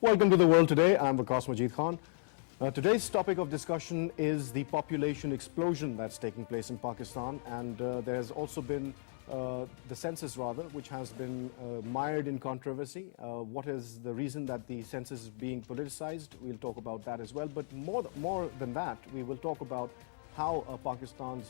Welcome to The World Today. I'm Waqas Majeed Khan. Today's topic of discussion is the population explosion that's taking place in Pakistan, and there's also been the census, rather, which has been mired in controversy. What is the reason that the census is being politicized? We'll talk about that as well. But more than that, we will talk about how Pakistan's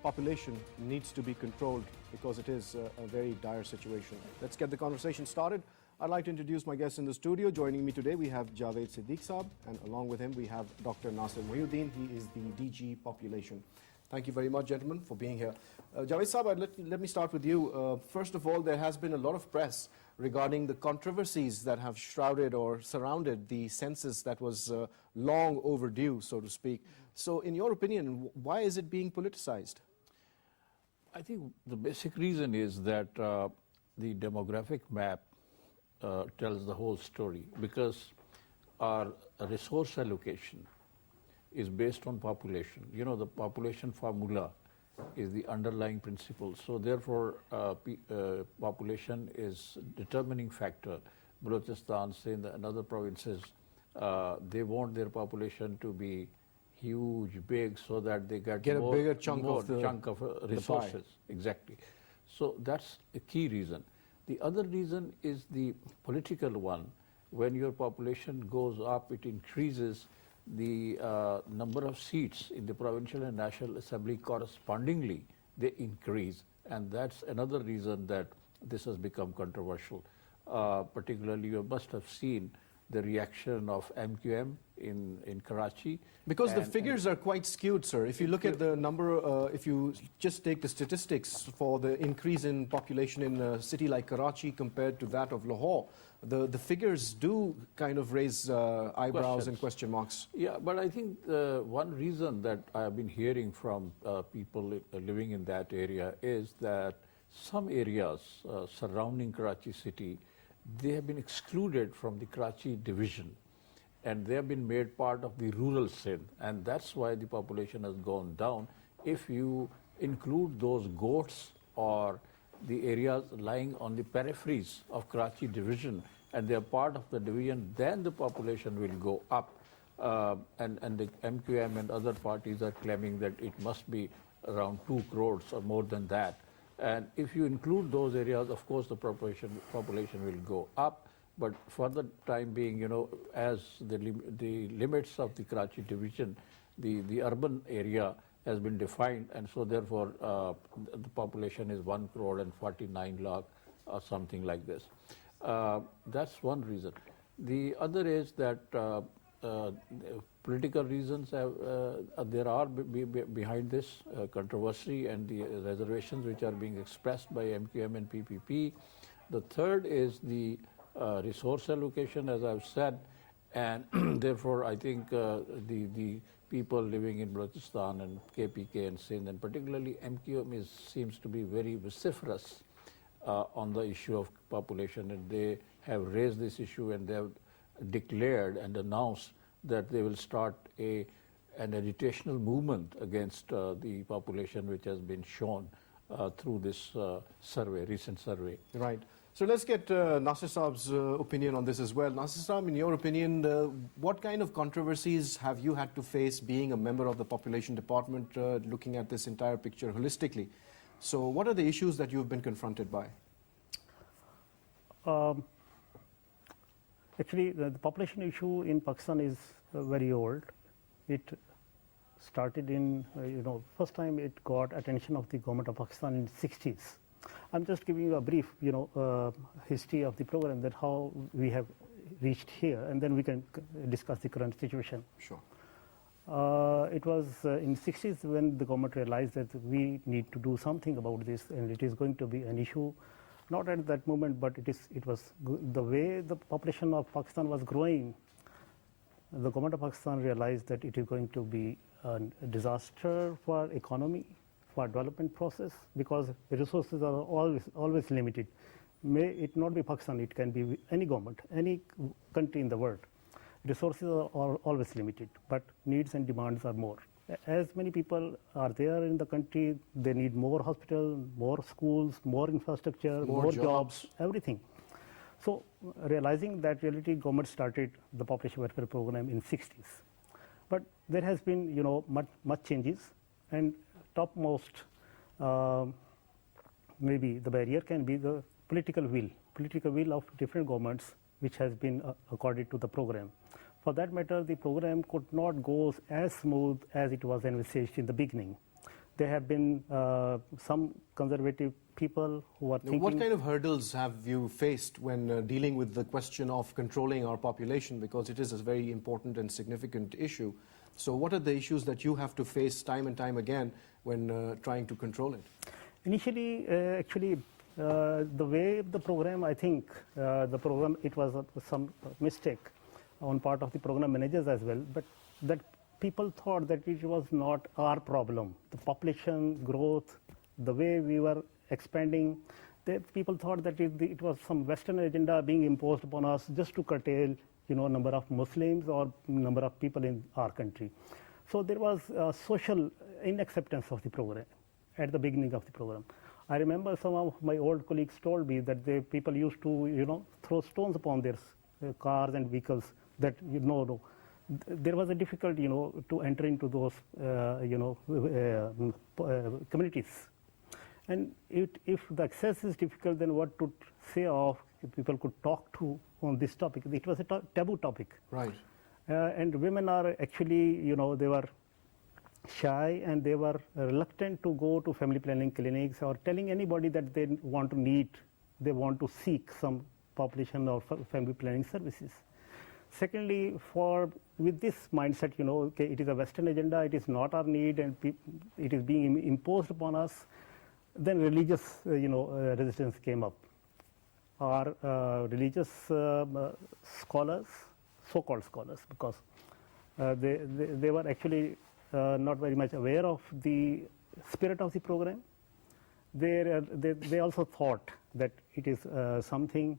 population needs to be controlled, because it is a very dire situation. Let's get the conversation started. I'd like to introduce my guests in the studio. Joining me today, we have Javeed Saab, and along with him, we have Dr. Nasir Mohyeuddin. He is the DG Population. Thank you very much, gentlemen, for being here. Javeed Saab, let me start with you. First of all, there has been a lot of press regarding the controversies that have shrouded or surrounded the census that was long overdue, so to speak. So in your opinion, why is it being politicized? I think the basic reason is that the demographic map tells the whole story, because our resource allocation is based on population. You know, the population formula is the underlying principle. So therefore, population is determining factor. Balochistan, Sindh, and other provinces, they want their population to be huge, big, so that they get a bigger chunk of resources. Exactly. So that's a key reason. The other reason is the political one. When your population goes up, it increases the number of seats in the provincial and national assembly correspondingly, they increase. And that's another reason that this has become controversial. Particularly, you must have seen the reaction of MQM in Karachi. Because the figures are quite skewed, sir. If you look at the number, if you just take the statistics for the increase in population in a city like Karachi compared to that of Lahore, the figures do kind of raise eyebrows and question marks. Yeah, but I think one reason that I have been hearing from people living in that area is that some areas surrounding Karachi city, they have been excluded from the Karachi division, and they have been made part of the rural Sindh, and that's why the population has gone down. If you include those goats or the areas lying on the peripheries of Karachi division, and they are part of the division, then the population will go up. And the MQM and other parties are claiming that it must be around 2 crores or more than that. And if you include those areas, of course, the population will go up. But for the time being, you know, as the limits of the Karachi division, the urban area has been defined, and so therefore the population is 1 crore and 49 lakh or something like this. That's one reason. The other is that political reasons there are behind this controversy and the reservations which are being expressed by MQM and PPP. The third is the resource allocation, as I've said, and therefore I think the people living in Balochistan and KPK and Sindh, and particularly MQM, seems to be very vociferous on the issue of population, and they have raised this issue, and they have declared and announced that they will start an agitational movement against the population which has been shown through this recent survey. Right. So let's get Nasir Saab's opinion on this as well. Nasir Saab, in your opinion, what kind of controversies have you had to face being a member of the population department, looking at this entire picture holistically? So what are the issues that you've been confronted by? Actually, the population issue in Pakistan is very old. It started in, first time it got attention of the government of Pakistan in the 60s. I'm just giving you a brief, history of the program, that how we have reached here, and then we can discuss the current situation. Sure. It was in the 60s when the government realized that we need to do something about this, and it is going to be an issue. Not at that moment, but it was the way the population of Pakistan was growing. The government of Pakistan realized that it is going to be a disaster for economy, for development process, because the resources are always limited. May it not be Pakistan, it can be any government, any country in the world. Resources are always limited, but needs and demands are more. As many people are there in the country, they need more hospitals, more schools, more infrastructure, more jobs, everything. So realizing that reality, government started the population welfare program in 60s. But there has been, much changes, and topmost, maybe the barrier can be the political will of different governments, which has been accorded to the program. For that matter, the program could not go as smooth as it was envisaged in the beginning. There have been some conservative people who are thinking... What kind of hurdles have you faced when dealing with the question of controlling our population? Because it is a very important and significant issue. So what are the issues that you have to face time and time again when trying to control it? Initially, the way the program, I think, it was some mistake on part of the program managers as well, but that people thought that it was not our problem. The population growth, the way we were expanding, people thought that it was some Western agenda being imposed upon us just to curtail, number of Muslims or number of people in our country. So there was social inacceptance of the program at the beginning of the program. I remember some of my old colleagues told me that people used to, throw stones upon their cars and vehicles. That there was a difficulty, to enter into those, communities. And if the access is difficult, then what to say of people could talk to on this topic? It was a taboo topic. Right. And women are actually, they were shy and they were reluctant to go to family planning clinics or telling anybody that they want to seek some population or family planning services. Secondly, with this mindset, okay, it is a Western agenda, it is not our need, and it is being imposed upon us, then religious, resistance came up. Our religious scholars, so-called scholars, because they were actually not very much aware of the spirit of the program. They also thought that it is something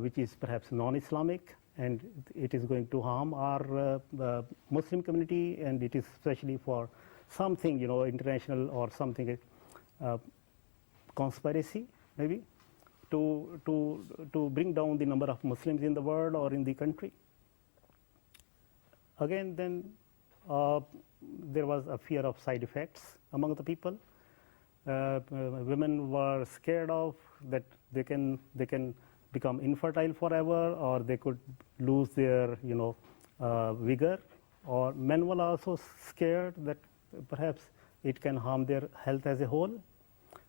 which is perhaps non-Islamic, and it is going to harm our Muslim community, and it is especially for something, international or something, conspiracy maybe, to bring down the number of Muslims in the world or in the country. Again, then there was a fear of side effects among the people. Women were scared of that they can become infertile forever, or they could lose their vigor, or men were also scared that perhaps it can harm their health as a whole,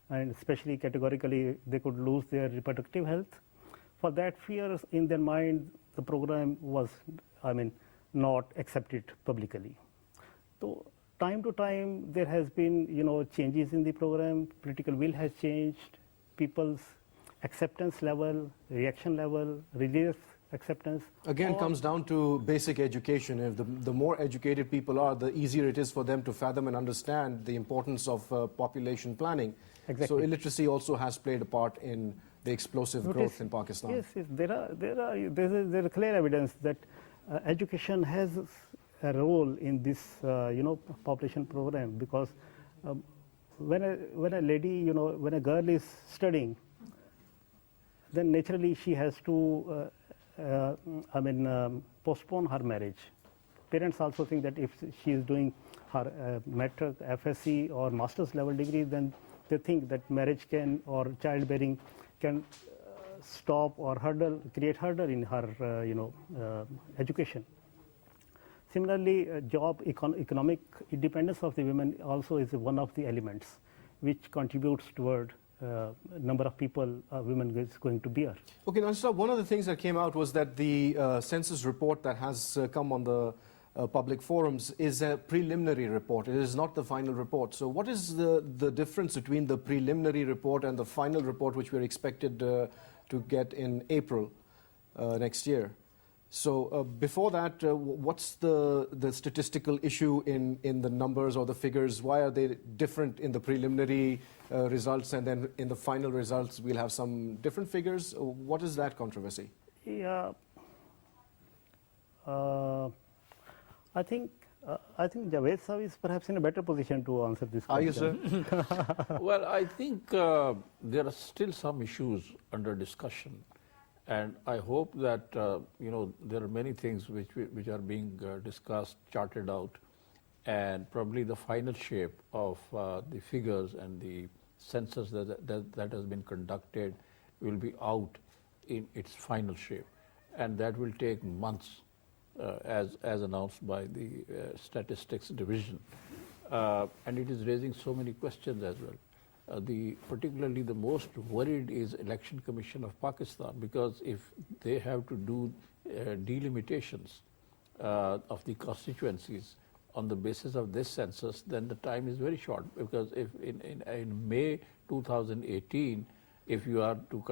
and especially categorically they could lose their reproductive health. For that fear in their mind, the program was, not accepted publicly. So time to time there has been changes in the program, political will has changed, people's acceptance level, reaction level, religious acceptance. Again, comes down to basic education. If the more educated people are, the easier it is for them to fathom and understand the importance of population planning. Exactly. So illiteracy also has played a part in the explosive growth in Pakistan. Yes, there is clear evidence that education has a role in this population program, because when a lady, when a girl is studying, then naturally she has to postpone her marriage. Parents also think that if she is doing her matric, FSc or master's level degree, then they think that marriage can, or childbearing can stop or create hurdle in her education. Similarly, economic independence of the women also is one of the elements which contributes toward number of people women is going to bear. Okay, Nasir, one of the things that came out was that the census report that has come on the public forums is a preliminary report. It is not the final report. So what is the difference between the preliminary report and the final report, which we're expected to get in April next year? So before that, what's the statistical issue in the numbers or the figures? Why are they different in the preliminary results, and then in the final results we'll have some different figures? What is that controversy? Yeah, I think Javeed Sahi is perhaps in a better position to answer this question. Are you, sir? Well, I think there are still some issues under discussion, And I hope that there are many things which are being discussed, charted out, and probably the final shape of the figures and the census that has been conducted will be out in its final shape, and that will take months, as announced by the Statistics Division, and it is raising so many questions as well. Particularly the most worried is Election Commission of Pakistan, because if they have to do delimitations of the constituencies on the basis of this census, then the time is very short. Because if in May 2018, if you are to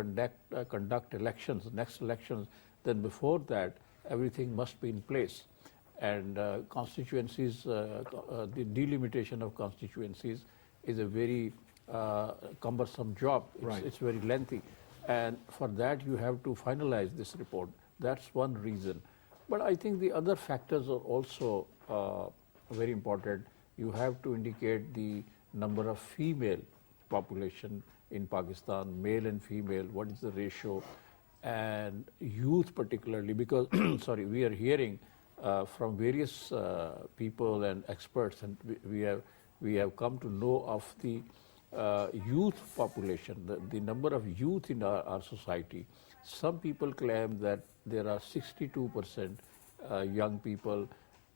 conduct elections, next elections, then before that everything must be in place, and constituencies, the delimitation of constituencies is a very cumbersome job. It's very lengthy, and for that you have to finalize this report. That's one reason. But I think the other factors are also very important. You have to indicate the number of female population in Pakistan, male and female, what is the ratio, and youth particularly, because sorry, we are hearing from various people and experts, and we have come to know of the youth population, the number of youth in our society. Some people claim that there are 62% young people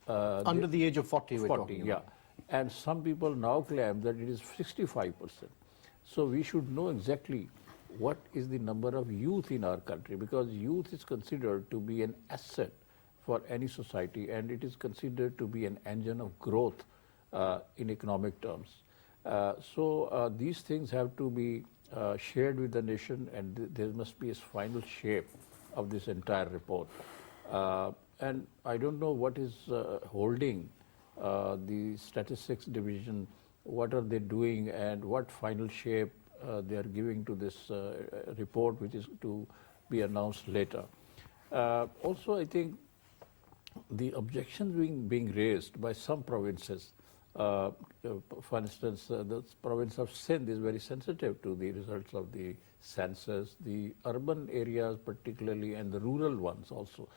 under the age of 40, we're talking yeah. about. And some people now claim that it is 65%. So we should know exactly what is the number of youth in our country, because youth is considered to be an asset for any society, and it is considered to be an engine of growth in economic terms. So these things have to be shared with the nation, and there must be a final shape of this entire report. And I don't know what is holding the Statistics Division, what are they doing, and what final shape they are giving to this report, which is to be announced later. Also, I think the objections being raised by some provinces, for instance, the province of Sindh is very sensitive to the results of the census, the urban areas particularly, and the rural ones also.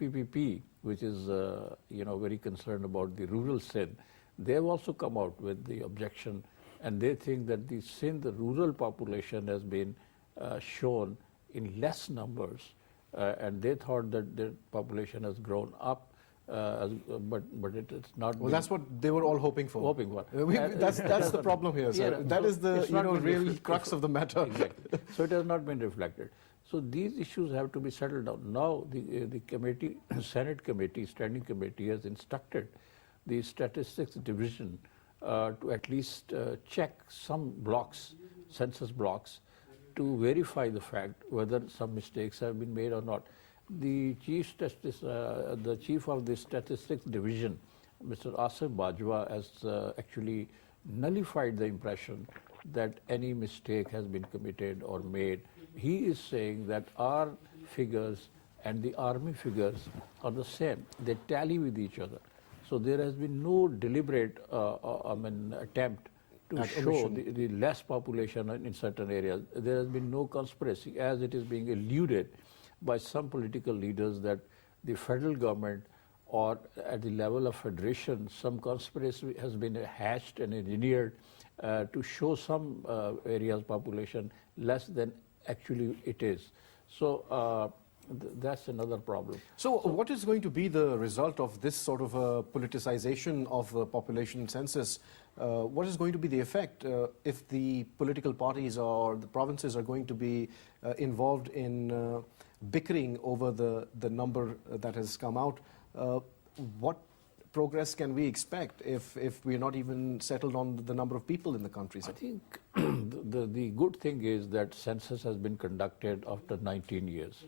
PPP, which is very concerned about the rural Sindh, they have also come out with the objection, and they think that the Sindh rural population has been shown in less numbers, and they thought that their population has grown up, but it is not. Well, that's what they were all hoping for. That's the problem here, sir. Yeah, that is the real crux of the matter. Exactly. So it has not been reflected. So these issues have to be settled down. Now the committee, Senate committee, standing committee, has instructed the Statistics Division to at least check some blocks, census blocks, to verify the fact whether some mistakes have been made or not. The chief of the Statistics Division, Mr. Asif Bajwa, has actually nullified the impression that any mistake has been committed or made. He is saying that our figures and the army figures are the same. They tally with each other. So there has been no deliberate attempt to show the less population in certain areas. There has been no conspiracy, as it is being alluded by some political leaders that the federal government or at the level of federation, some conspiracy has been hatched and engineered to show some areas population less than actually it is. So that's another problem. So what is going to be the result of this sort of politicization of the population census? What is going to be the effect if the political parties or the provinces are going to be involved in bickering over the number that has come out? What progress can we expect if we're not even settled on the number of people in the country? I think the good thing is that census has been conducted after 19 years.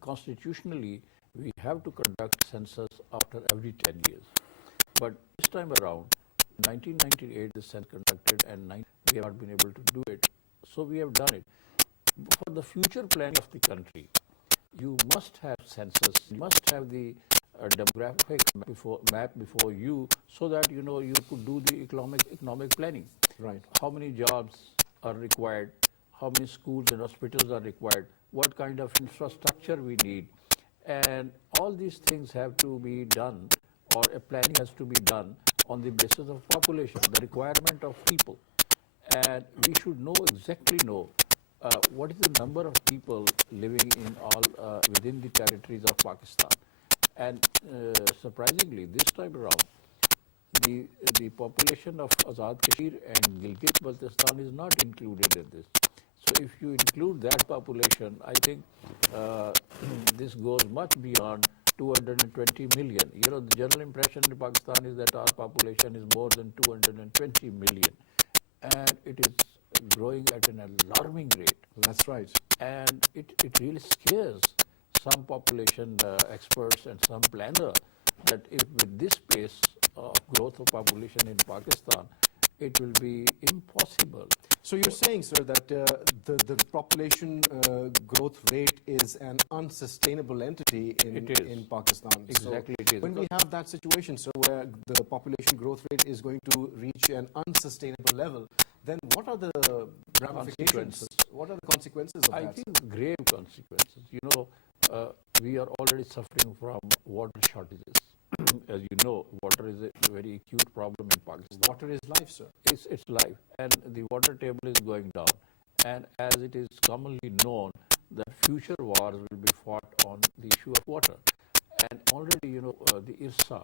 Constitutionally, we have to conduct census after every 10 years. But this time around, 1998 the census conducted, and we have not been able to do it. So we have done it. For the future planning of the country, you must have census, you must have the demographic map before you, so that you could do the economic planning. Right. How many jobs are required? how many schools and hospitals are required, what kind of infrastructure we need. And all these things have to be done, or a planning has to be done on the basis of population, the requirement of people. And we should exactly know what is the number of people living in all within the territories of Pakistan. And surprisingly, this time around, the population of Azad Kashmir and Gilgit-Baltistan is not included in this. So if you include that population, I think this goes much beyond 220 million. You know, the general impression in Pakistan is that our population is more than 220 million. And it is growing at an alarming rate. That's right. And it really scares some population experts and some planners that if with this pace of growth of population in Pakistan, it will be impossible. So you're saying, sir, that the population growth rate is an unsustainable entity in Pakistan. Exactly, so it is. When we have that situation, sir, where the population growth rate is going to reach an unsustainable level, then what are the ramifications? What are the consequences of that? I think grave consequences. You know, we are already suffering from water shortages. As you know, water is a very acute problem in Pakistan. Water is life, sir. It's life, and the water table is going down. And as it is commonly known that future wars will be fought on the issue of water. And already, you know, the IRSA,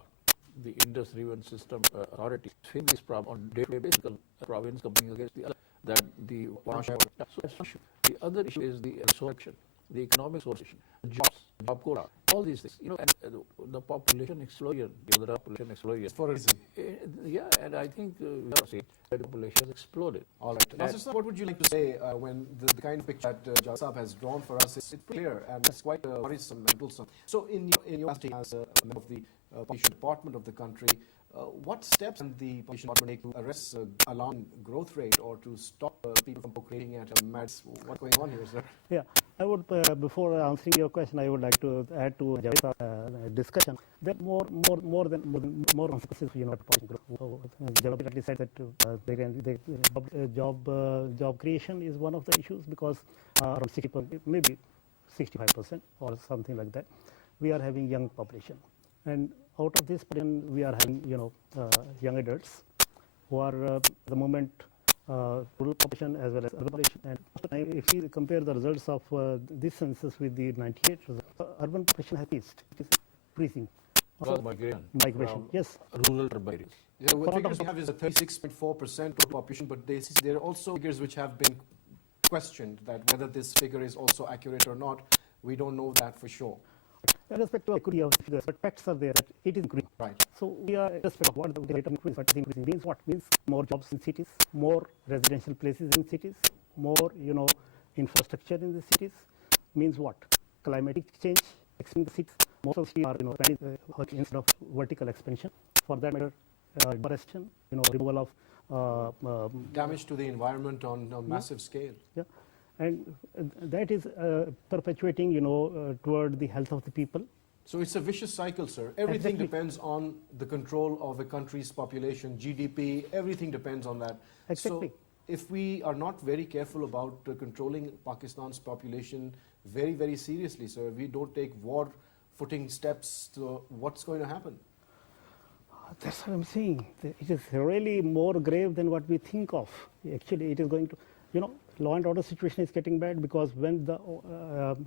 the Indus River System Authority, facing this problem on day-to-day basis, province coming against the other, that the water. So that's one issue. The other issue is the resource, the economic source, jobs, job quota, all these things. You know, and the population explosion, the population explosion. For a reason. Yeah, and I think we are seeing that the population has exploded. All right. Nasir, sir, what would you like to say when the kind of picture that Javeed Saab has drawn for us is clear and it's quite worrisome and troublesome. So in your capacity as a member of the population department of the country, what steps can the population department take to arrest alarming growth rate or to stop people from procreating at a mad? What's going on here, sir? Yeah, I would, before answering your question, I would like to add to Javeed's discussion that more consequences, you know, population growth. So, Javeed said that job creation is one of the issues because around 60%, maybe 65% or something like that, we are having young population. And out of this, we are having, you know, young adults who are at the moment rural population as well as urban population. And if you compare the results of this census with the 98 results, urban population has increased. It is increasing. Migration, yes. Rural urban areas. Yeah, what figures we have is a 36.4% total population, but there are also figures which have been questioned that whether this figure is also accurate or not. We don't know that for sure. In respect to equity of figures, but facts are there that it is increasing. Right. So we are in respect of what the rate of increase, but increasing means what? Means more jobs in cities, more residential places in cities, more, you know, infrastructure in the cities. Means what? Climatic change, extending the cities. Most of the cities are, you know, instead of vertical expansion. For that matter, deforestation, you know, removal of damage to the environment on a massive scale. Yeah. And that is perpetuating, you know, toward the health of the people. So it's a vicious cycle, sir. Everything depends on the control of a country's population, GDP, everything depends on that. Exactly. So if we are not very careful about controlling Pakistan's population very, very seriously, sir, we don't take war-footing steps, to what's going to happen? That's what I'm saying. It is really more grave than what we think of. Actually, it is going to, you know, law and order situation is getting bad because when the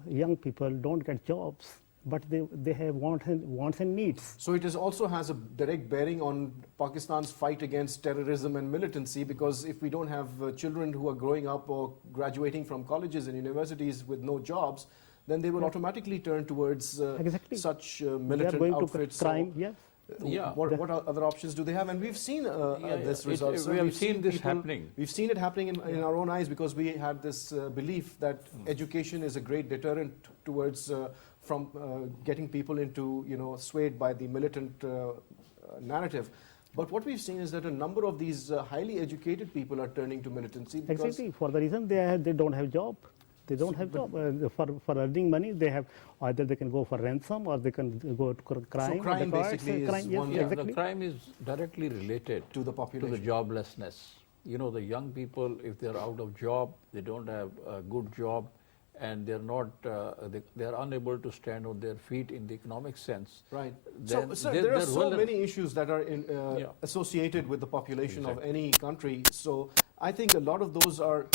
young people don't get jobs, but they have wants and needs. So it also has a direct bearing on Pakistan's fight against terrorism and militancy, because if we don't have children who are growing up or graduating from colleges and universities with no jobs, then they will automatically turn towards such militant outfits. Crime, yes. Yeah. What other options do they have? And we've seen this result. We have seen this happening. We've seen it happening in our own eyes because we had this belief that education is a great deterrent towards from getting people into, you know, swayed by the militant narrative. But what we've seen is that a number of these highly educated people are turning to militancy. Exactly, for the reason they don't have job. They don't have job. For earning money, they have either they can go for ransom or they can go to crime. So crime basically is crime, yes, one. exactly. The crime is directly related to the population, to the joblessness. you know, the young people, if they're out of job, they don't have a good job, and they're not, they're unable to stand on their feet in the economic sense. Right. Then So, sir, they're- there are they're so vulnerable. many issues that are associated with the population of any country. So I think a lot of those are,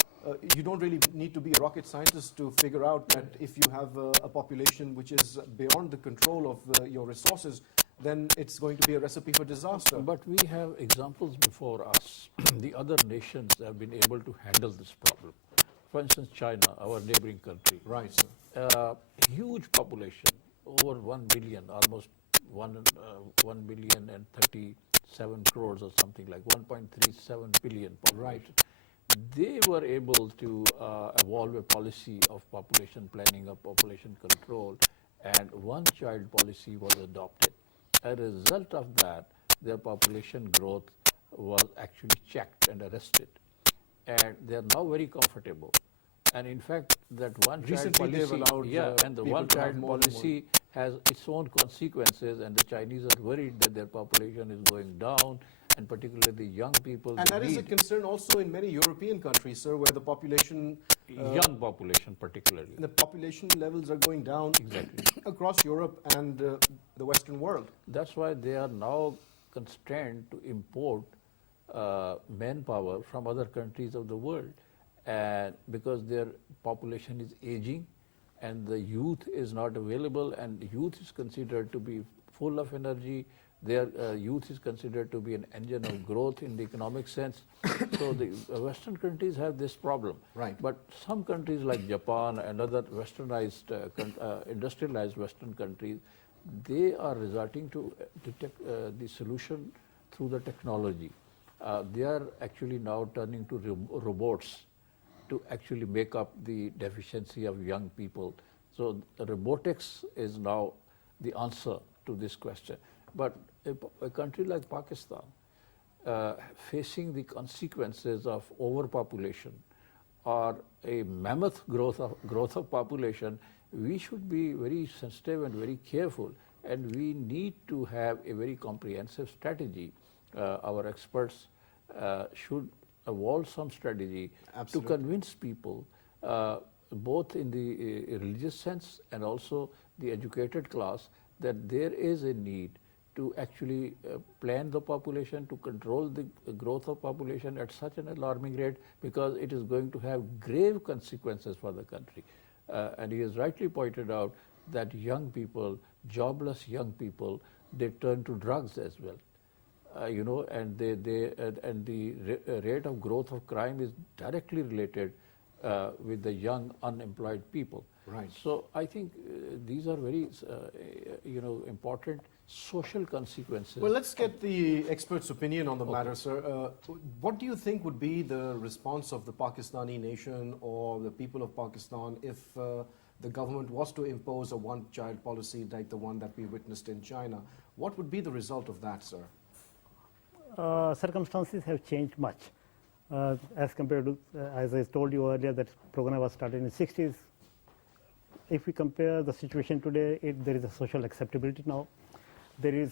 you don't really need to be a rocket scientist to figure out that if you have a population which is beyond the control of your resources, then it's going to be a recipe for disaster. But we have examples before us. The other nations have been able to handle this problem. For instance, China, our neighboring country. Right, sir. Huge population, over 1 billion, almost 1 billion and 37 crores or something like 1.37 billion population. They were able to evolve a policy of population planning, of population control, and one-child policy was adopted. As a result of that, their population growth was actually checked and arrested. And they are now very comfortable. And in fact, that one-child Recently they've policy, allowed, and the people to have one-child more than policy has its own consequences, and the Chinese are worried that their population is going down, and particularly the young people. And that is a need concern also in many European countries, sir, where the population, young population particularly. the population levels are going down across Europe and the Western world. That's why they are now constrained to import manpower from other countries of the world, and because their population is aging and the youth is not available, and youth is considered to be full of energy, their youth is considered to be an engine of growth in the economic sense. So the Western countries have this problem. Right. But some countries like Japan and other westernized, industrialized Western countries, they are resorting to the solution through the technology. They are actually now turning to robots to actually make up the deficiency of young people. So robotics is now the answer to this question. But a country like Pakistan, facing the consequences of overpopulation or a mammoth growth of population, we should be very sensitive and very careful, and we need to have a very comprehensive strategy. Our experts should evolve some strategy to convince people, both in the religious sense and also the educated class, that there is a need to actually plan the population, to control the growth of population at such an alarming rate, because it is going to have grave consequences for the country. And he has rightly pointed out that young people, jobless young people, they turn to drugs as well. You know, and the rate of growth of crime is directly related with the young unemployed people. Right. So I think these are very, important social consequences. Well, let's get the expert's opinion on the matter, sir. What do you think would be the response of the Pakistani nation or the people of Pakistan if the government was to impose a one-child policy like the one that we witnessed in China? What would be the result of that, sir? Circumstances have changed much as compared to, as I told you earlier, that program was started in the 60s. If we compare the situation today, there is a social acceptability now. There is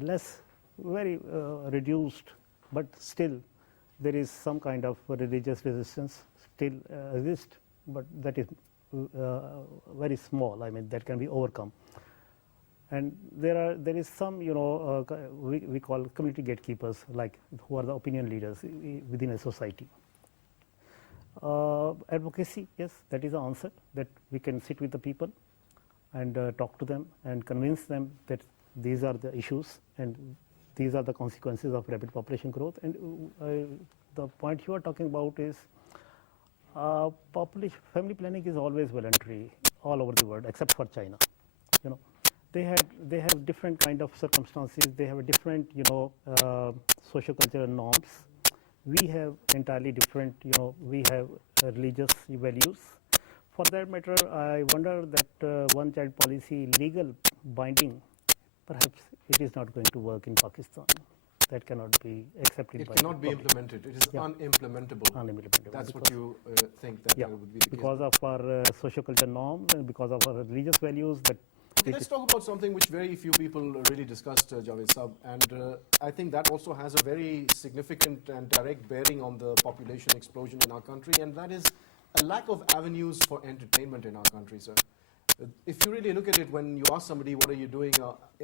less, very reduced, but still there is some kind of religious resistance still exists, but that is very small. I mean, that can be overcome. And there is some, we call community gatekeepers, like who are the opinion leaders within a society. Advocacy, yes, that is the answer, that we can sit with the people and talk to them and convince them that these are the issues and these are the consequences of rapid population growth. And the point you are talking about is family planning is always voluntary all over the world except for China. They have different kind of circumstances. They have a different, social cultural norms. We have entirely different, we have religious values. For that matter, I wonder that one-child policy, legal binding, perhaps it is not going to work in Pakistan. That cannot be accepted. It cannot be implemented. It is unimplementable. Unimplementable. That's what you think that would be the case. Because of our social cultural norms and because of our religious values, that Okay, let's talk about something which very few people really discussed, Javeed Sab, and I think that also has a very significant and direct bearing on the population explosion in our country, and that is a lack of avenues for entertainment in our country, sir. If you really look at it, when you ask somebody, what are you doing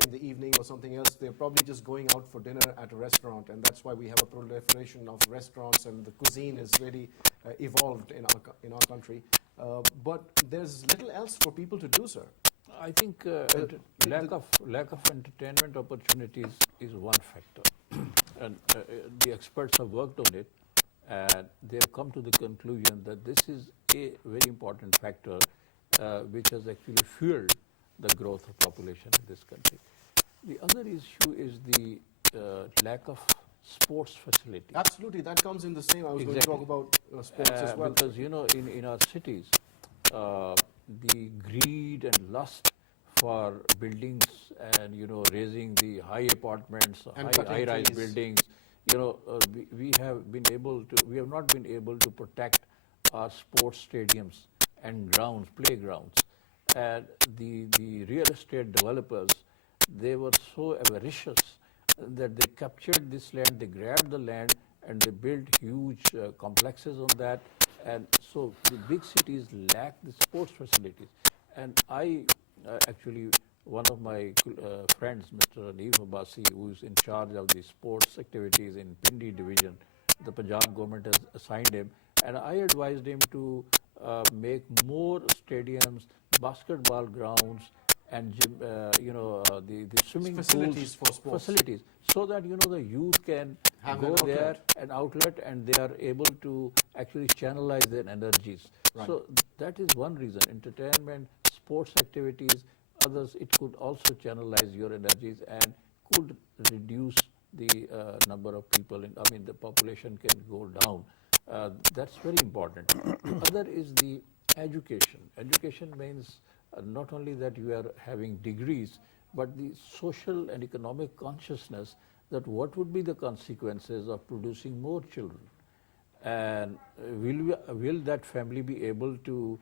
in the evening or something else, they're probably just going out for dinner at a restaurant, and that's why we have a proliferation of restaurants, and the cuisine is really evolved in our country. But there's little else for people to do, sir. I think lack of entertainment opportunities is one factor, and the experts have worked on it, and they have come to the conclusion that this is a very important factor which has actually fueled the growth of population in this country. The other issue is the lack of sports facilities. Absolutely, that comes in the same. I was going to talk about sports as well. Because, you know, in our cities, the greed and lust for buildings and, you know, raising the high apartments, high-rise buildings, you know, we have not been able to protect our sports stadiums and grounds, playgrounds. And the real estate developers, they were so avaricious that they captured this land, they grabbed the land, and they built huge complexes on that. And so the big cities lack the sports facilities. And I actually, one of my friends, Mr. Anif Abbasi, who is in charge of the sports activities in Pindi division, the Punjab government has assigned him, and I advised him to make more stadiums, basketball grounds, and gym, the swimming facilities pools, for sports facilities, so that, you know, the youth can go there, an outlet, and they are able to actually channelize their energies. Right. So that is one reason. Entertainment, sports activities, others, it could also channelize your energies and could reduce the number of people. The population can go down. That's very important. The other is the education. Education means not only that you are having degrees, but the social and economic consciousness that what would be the consequences of producing more children, and will that family be able to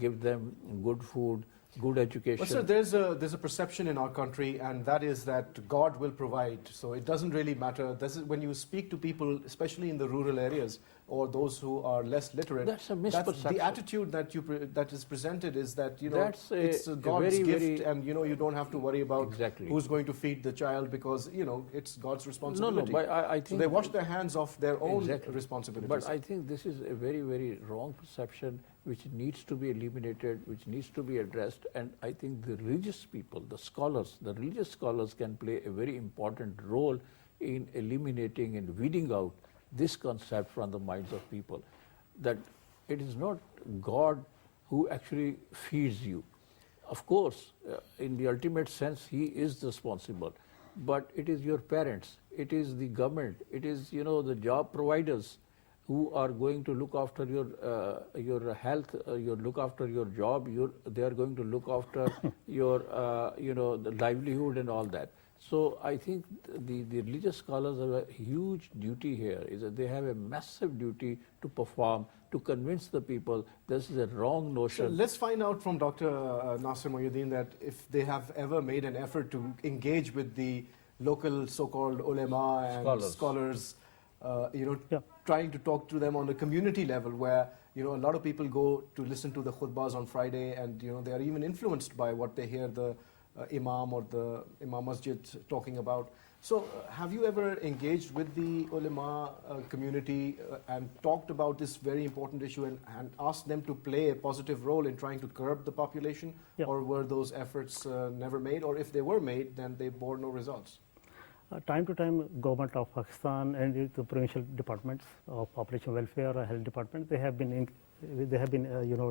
give them good food, good education? Well, sir, there's a perception in our country, and that is that God will provide. So it doesn't really matter. This is when you speak to people, especially in the rural areas or those who are less literate. That's a misperception. The attitude that is presented is that, you know, That's it's God's gift, and, you know, you don't have to worry about who's going to feed the child because, you know, it's God's responsibility. No, but I think so they wash their hands off their own responsibilities. But I think this is a very, very wrong perception which needs to be eliminated, which needs to be addressed. And I think the religious people, the religious scholars can play a very important role in eliminating and weeding out this concept from the minds of people, that it is not God who actually feeds you. Of course, in the ultimate sense, He is responsible, but it is your parents, it is the government, it is, you know, the job providers who are going to look after your health, look after your job. They are going to look after your the livelihood and all that. So I think the religious scholars have a huge duty here. Is that they have a massive duty to perform, to convince the people this is a wrong notion. So let's find out from Dr. Nasir Mohyeuddin that if they have ever made an effort to engage with the local so-called ulema and scholars, trying to talk to them on a community level where, you know, a lot of people go to listen to the khutbahs on Friday, and, you know, they are even influenced by what they hear the imam or the imam masjid talking about. So have you ever engaged with the ulama community and talked about this very important issue and asked them to play a positive role in trying to curb the population? Yeah. Or were those efforts never made? Or if they were made, then they bore no results? Time to time, government of Pakistan and the provincial departments of population welfare or health department, they have been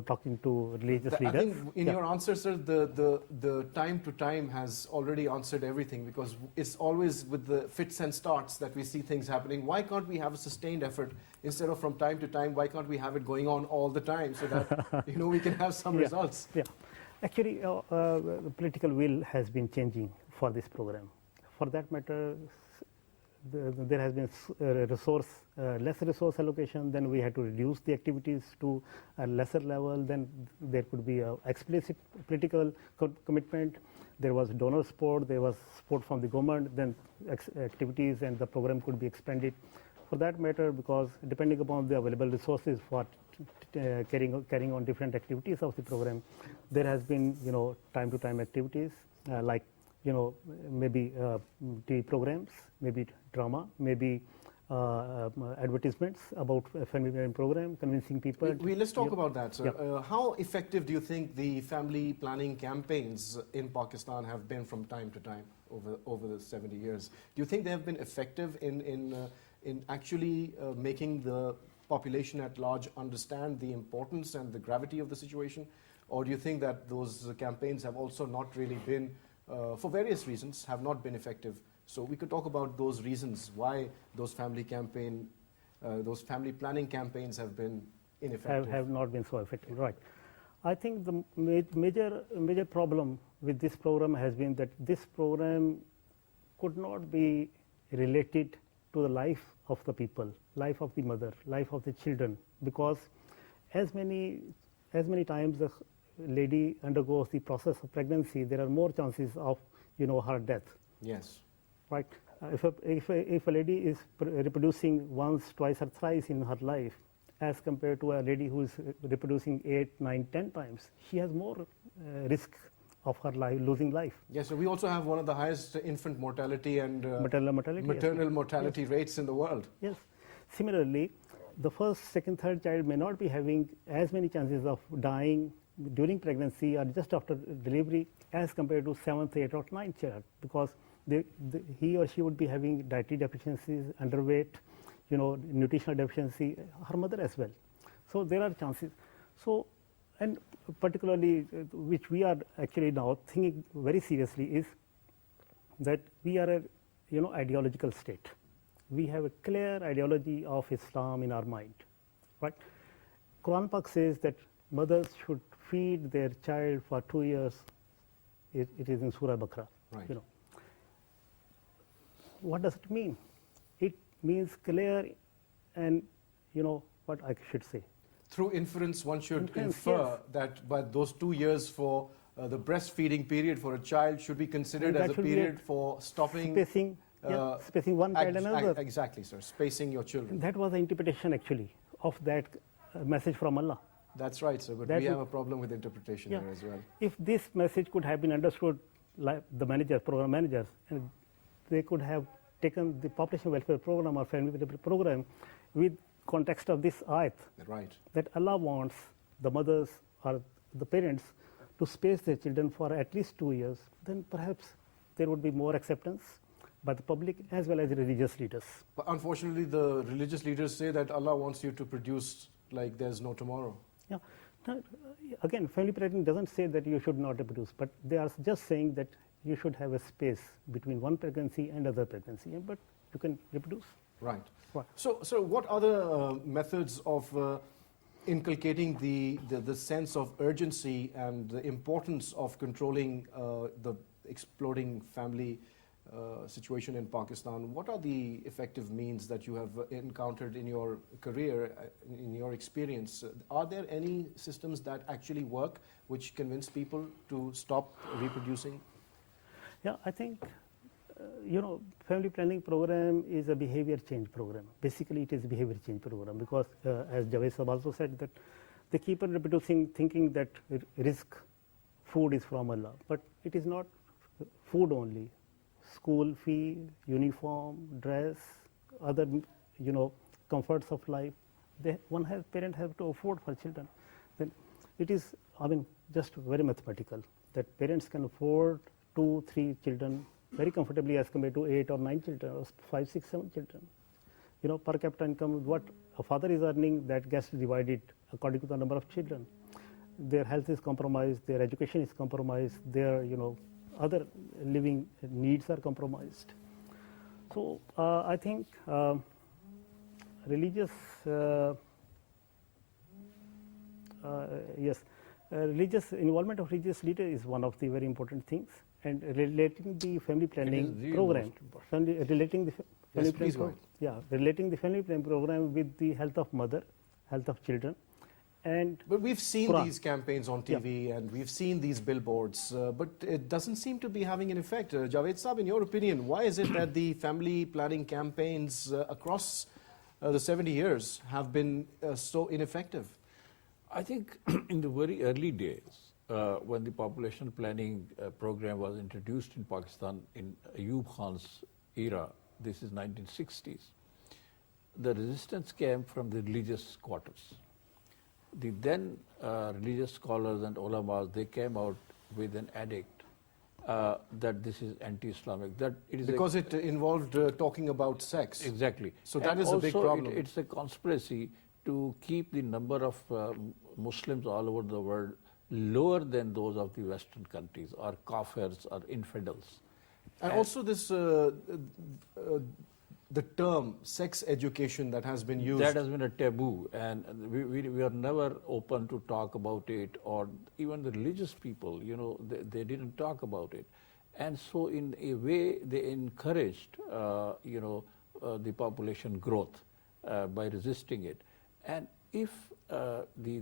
talking to religious leaders. I think in your answer, sir, the time to time has already answered everything, because it's always with the fits and starts that we see things happening. Why can't we have a sustained effort instead of from time to time? Why can't we have it going on all the time so that we can have some results? Yeah, actually, the political will has been changing for this program. For that matter, there has been less resource allocation, then we had to reduce the activities to a lesser level, then there could be a explicit political commitment, there was donor support, there was support from the government, then activities and the program could be expanded. For that matter, because depending upon the available resources for carrying on different activities of the program, there has been, time to time activities like, maybe TV programs, maybe drama, maybe advertisements about a family planning program, convincing people. Let's talk about that, sir. Yeah. How effective do you think the family planning campaigns in Pakistan have been from time to time over the 70 years? Do you think they have been effective in actually making the population at large understand the importance and the gravity of the situation? Or do you think that those campaigns have also not really been, for various reasons, have not been effective? So we could talk about those reasons why those family planning campaigns have been ineffective. Have not been so effective, right. I think the major problem with this program has been that this program could not be related to the life of the people, life of the mother, life of the children, because as many times the lady undergoes the process of pregnancy, there are more chances of her death. Yes. Right. If a lady is reproducing once, twice, or thrice in her life, as compared to a lady who is reproducing 8, 9, 10 times, she has more risk of her life, losing life. Yes, so we also have one of the highest infant mortality and maternal mortality rates in the world. Yes. Similarly, the first, second, third child may not be having as many chances of dying during pregnancy or just after delivery as compared to seventh, eighth, or ninth child, because he or she would be having dietary deficiencies, underweight, nutritional deficiency, her mother as well. So there are chances. So, and particularly which we are actually now thinking very seriously is that we are a ideological state. We have a clear ideology of Islam in our mind, right? Quran Pak says that mothers should feed their child for 2 years. It is in Surah Baqarah. Right. What does it mean? It means clear and, what I should say. Through inference, one should infer that by those 2 years for the breastfeeding period for a child should be considered as a period for stopping. Spacing one child and another. Exactly, sir. Spacing your children. That was the interpretation actually of that message from Allah. That's right, sir. But we have a problem with interpretation here as well. If this message could have been understood like the program managers, and they could have taken the population welfare program or family welfare program with context of this ayat, right, that Allah wants the mothers or the parents to space their children for at least 2 years, then perhaps there would be more acceptance by the public as well as religious leaders. But unfortunately, the religious leaders say that Allah wants you to produce like there's no tomorrow. Yeah. Now, again, family planning doesn't say that you should not reproduce, but they are just saying that you should have a space between one pregnancy and other pregnancy, but you can reproduce. Right. Right. So what other methods of inculcating the sense of urgency and the importance of controlling the exploding family situation in Pakistan, what are the effective means that you have encountered in your career, in your experience? Are there any systems that actually work which convince people to stop reproducing? Yeah, I think, family planning program is a behavior change program. Basically, it is a behavior change program because, as Javeed Sahab also said, that they keep on reproducing thinking that food is from Allah. But it is not food only. School fee, uniform, dress, other, comforts of life. Parent have to afford for children. Then it is, just very mathematical that parents can afford 2, 3 children very comfortably as compared to 8 or 9 children, or 5, 6, 7 children. Per capita income, what a father is earning, that gets divided according to the number of children. Their health is compromised, their education is compromised, their, other living needs are compromised. So I think religious involvement of religious leader is one of the very important things, and relating the family planning program, relating the family please go planning relating the family planning program with the health of mother, health of children, and But we've seen Quran. these campaigns on TV and we've seen these billboards, but it doesn't seem to be having an effect. Javed Saab, in your opinion, why is it that the family planning campaigns across the 70 years have been so ineffective? I think in the very early days, when the population planning program was introduced in Pakistan in Ayub Khan's era, this is 1960s, the resistance came from the religious quarters. The then religious scholars and ulamas, they came out with an edict that this is anti-Islamic. That it is Because it involved talking about sex. exactly. So that And is a big also problem. it's a conspiracy to keep the number of Muslims all over the world lower than those of the Western countries, or kafirs, or infidels. And also this, the term sex education that has been used. That has been a taboo, and we are never open to talk about it, or even the religious people, they didn't talk about it. And so in a way, they encouraged, the population growth by resisting it. And if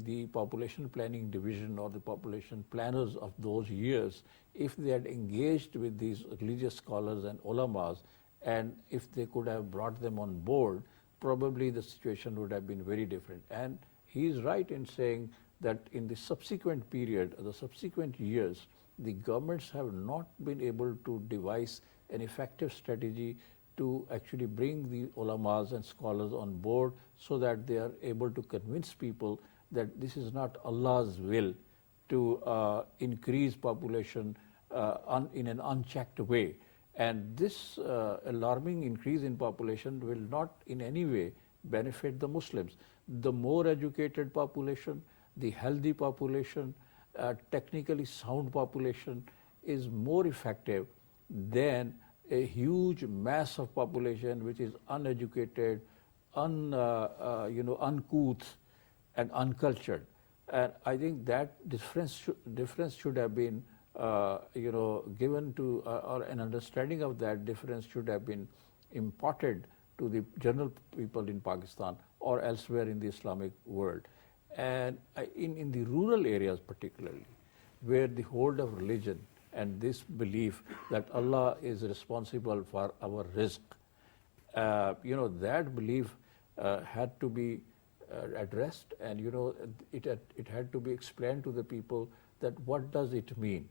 the population planning division or the population planners of those years, if they had engaged with these religious scholars and ulamas, and if they could have brought them on board, probably the situation would have been very different. And he is right in saying that in the subsequent period, the subsequent years, the governments have not been able to devise an effective strategy to actually bring the ulamas and scholars on board, so that they are able to convince people that this is not Allah's will to increase population in an unchecked way. And this alarming increase in population will not in any way benefit the Muslims. The more educated population, the healthy population, technically sound population is more effective than a huge mass of population which is uneducated, uncouth, and uncultured. And I think that difference should have been given to, or an understanding of that difference should have been imparted to the general people in Pakistan or elsewhere in the Islamic world. And in the rural areas particularly, where the hold of religion and this belief that Allah is responsible for our rizq, that belief had to be addressed, and it had to be explained to the people that what does it mean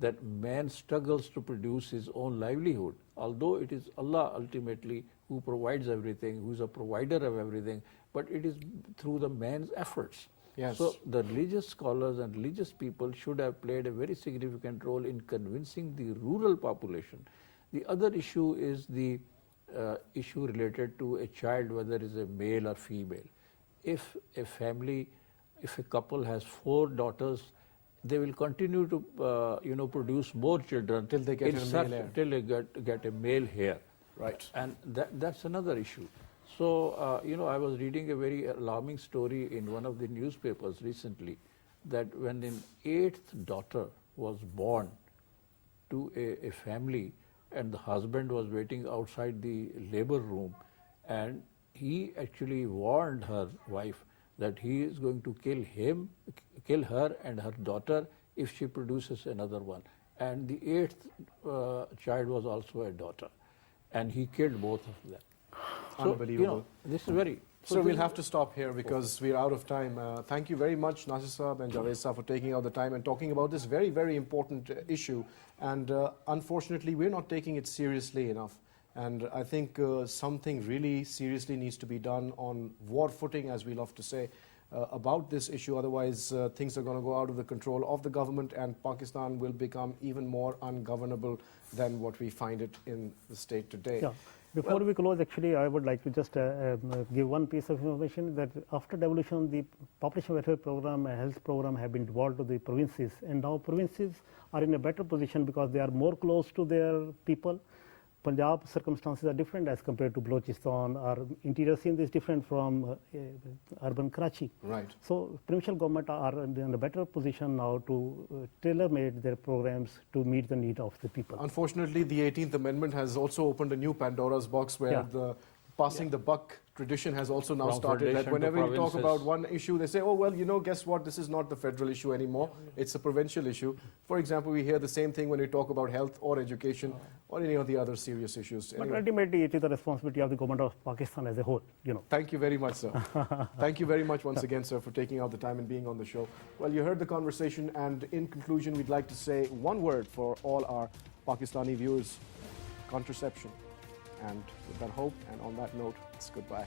that man struggles to produce his own livelihood, although it is Allah ultimately who provides everything, who is a provider of everything, but it is through the man's efforts. Yes. So the religious scholars and religious people should have played a very significant role in convincing the rural population. The other issue is the issue related to a child, whether it is a male or female. If a family, if a couple has 4 daughters, they will continue to produce more children Till they get a male heir. till they get a male heir. Right. And that's another issue. So, I was reading a very alarming story in one of the newspapers recently, that when an 8th daughter was born to a family, and the husband was waiting outside the labor room, and he actually warned her wife that he is going to kill her and her daughter if she produces another one. And the 8th child was also a daughter, and he killed both of them. Unbelievable. So, this is very... So we'll have to stop here because we're out of time. Thank you very much, Nasir Saab and Javed Saab, for taking out the time and talking about this very, very important issue. And unfortunately, we're not taking it seriously enough. And I think something really seriously needs to be done on war footing, as we love to say, about this issue. Otherwise, things are going to go out of the control of the government, and Pakistan will become even more ungovernable than what we find it in the state today. Yeah. Before we close, actually, I would like to just give one piece of information that after devolution, the population welfare program and health program have been devolved to the provinces, and now provinces are in a better position because they are more close to their people. Punjab circumstances are different as compared to Balochistan. Our interior Sindh is different from urban Karachi. Right. So provincial government are in a better position now to tailor-made their programs to meet the need of the people. Unfortunately, the 18th Amendment has also opened a new Pandora's box where Yeah. the passing the buck tradition has also now From started. That federation to whenever you talk provinces. about one issue, they say, oh, well, you know, guess what? This is not the federal issue anymore. It's a provincial issue. For example, we hear the same thing when we talk about health or education or any of the other serious issues. But Anyway, ultimately, it is the responsibility of the government of Pakistan as a whole, you know. thank you very much, sir. Thank you very much once again, sir, for taking out the time and being on the show. Well, you heard the conversation, and in conclusion, we'd like to say one word for all our Pakistani viewers: contraception. And with that hope and on that note, it's goodbye.